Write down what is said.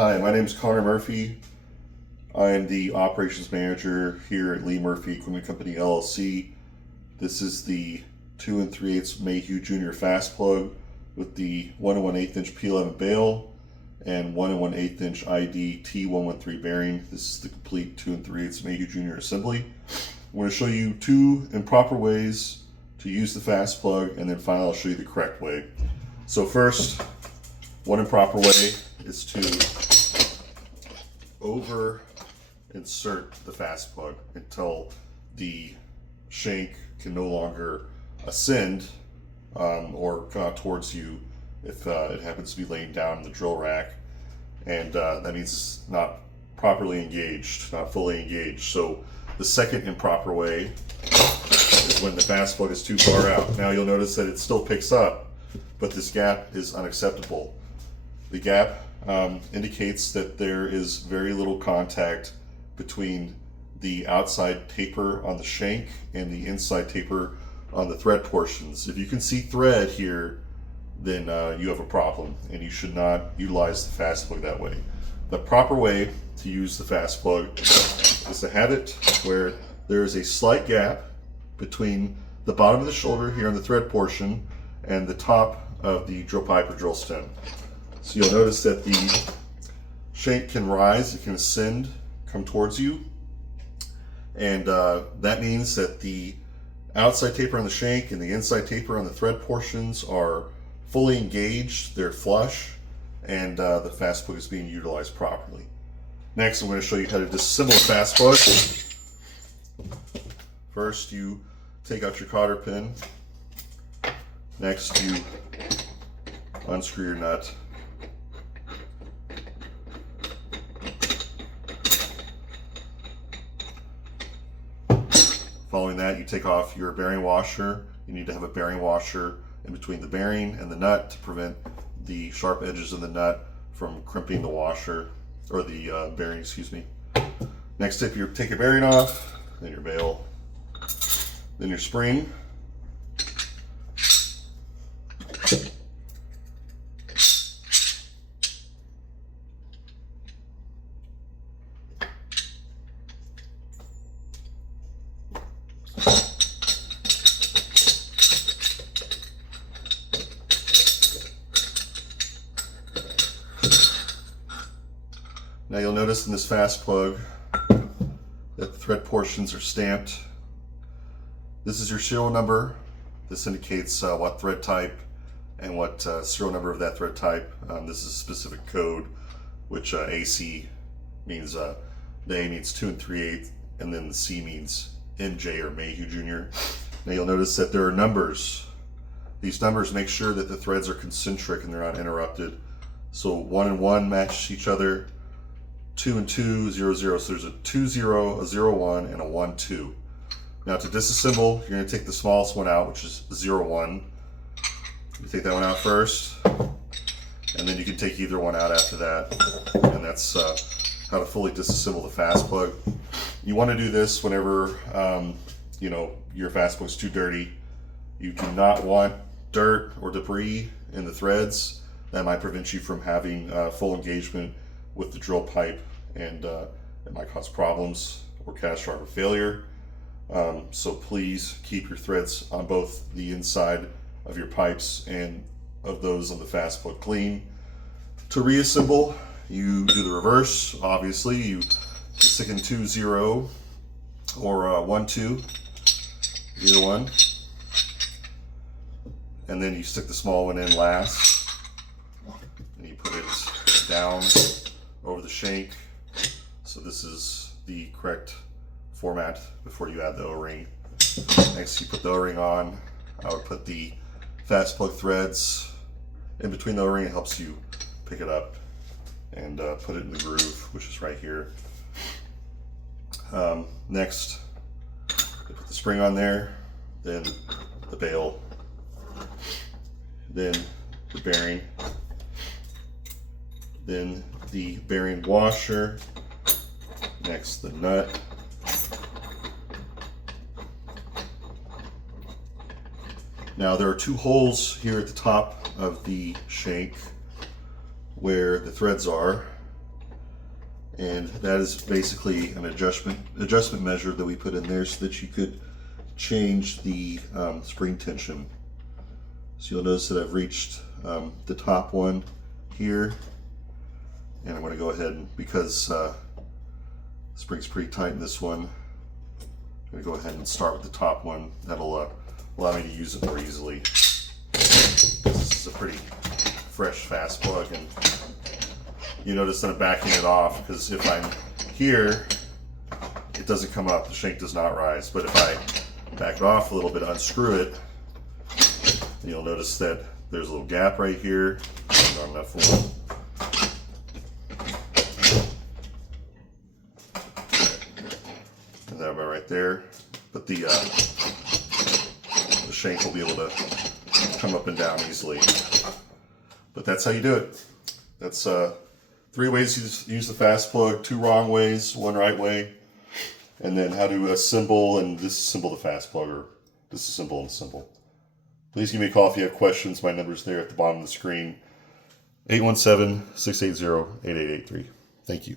Hi, my name is Connor Murphy. I am the operations manager here at Lee Murphy Equipment Company LLC. This is the 2 3/8 Mayhew Junior Fast Plug with the 1 1/8 inch P11 bail and 1 1/8 inch ID T113 bearing. This is the complete 2 3/8 Mayhew Junior assembly. I'm going to show you two improper ways to use the fast plug, and then finally I'll show you the correct way. So first, one improper way is to over insert the fast plug until the shank can no longer ascend or come out towards you if it happens to be laying down in the drill rack, and that means it's not properly engaged, not fully engaged. So the second improper way is when the fast plug is too far out. Now you'll notice that it still picks up, but this gap is unacceptable. The gap indicates that there is very little contact between the outside taper on the shank and the inside taper on the thread portions. If you can see thread here, then you have a problem, and you should not utilize the fast plug that way. The proper way to use the fast plug is to have it where there is a slight gap between the bottom of the shoulder here on the thread portion and the top of the drill pipe or drill stem. So you'll notice that the shank can rise, it can ascend, come towards you, and that means that the outside taper on the shank and the inside taper on the thread portions are fully engaged, they're flush, and the fast plug is being utilized properly. Next, I'm going to show you how to disassemble a fast plug. First, you take out your cotter pin. Next, you unscrew your nut. Following that, you take off your bearing washer. You need to have a bearing washer in between the bearing and the nut to prevent the sharp edges of the nut from crimping the washer, or the bearing, excuse me. Next step, you take your bearing off, then your bail, then your spring. Now you'll notice in this fast plug that the thread portions are stamped. This is your serial number. This indicates what thread type and what serial number of that thread type. This is a specific code, which AC means the A means 2 3/8, and then the C means MJ or Mayhew Junior. Now you'll notice that there are numbers. These numbers make sure that the threads are concentric and they're not interrupted. So 1 and 1 match each other. 2 and 2, 0, 0. So there's a 2, 0, a 0, 1, and a 1, 2. Now to disassemble, you're going to take the smallest one out, which is 0, 1. You take that one out first, and then you can take either one out after that. And that's how to fully disassemble the fast plug. You want to do this whenever your fast plug is too dirty. You do not want dirt or debris in the threads. That might prevent you from having full engagement with the drill pipe, and it might cause problems or catastrophic failure. So please keep your threads on both the inside of your pipes and of those on the fast plug clean. To reassemble, you do the reverse. Obviously, you stick in 2, 0 or 1, 2, either one, and then you stick the small one in last, and you put it down over the shank. So this is the correct format before you add the O-ring. Next, you put the O-ring on. I would put the fast plug threads in between the O-ring. It helps you pick it up and put it in the groove, which is right here. Next, you put the spring on there, then the bail, then the bearing, then the bearing washer, next the nut, Now there are two holes here at the top of the shank where the threads are, And that is basically an adjustment measure that we put in there so that you could change the spring tension. So you'll notice that I've reached the top one here, and I'm going to go ahead and, because the spring's pretty tight in this one, I'm going to go ahead and start with the top one. That'll allow me to use it more easily. This is a pretty fresh fast plug, and you notice that I'm backing it off, because if I'm here, it doesn't come up, the shank does not rise. But if I back it off a little bit, unscrew it, you'll notice that there's a little gap right here. Not enough room. And that about right there. But the shank will be able to come up and down easily. But that's how you do it. That's 3 ways to use the fast plug, 2 wrong ways, 1 right way, and then how to assemble and disassemble the fast plug, or disassemble and assemble. Please give me a call if you have questions. My number's there at the bottom of the screen, 817-680-8883. Thank you.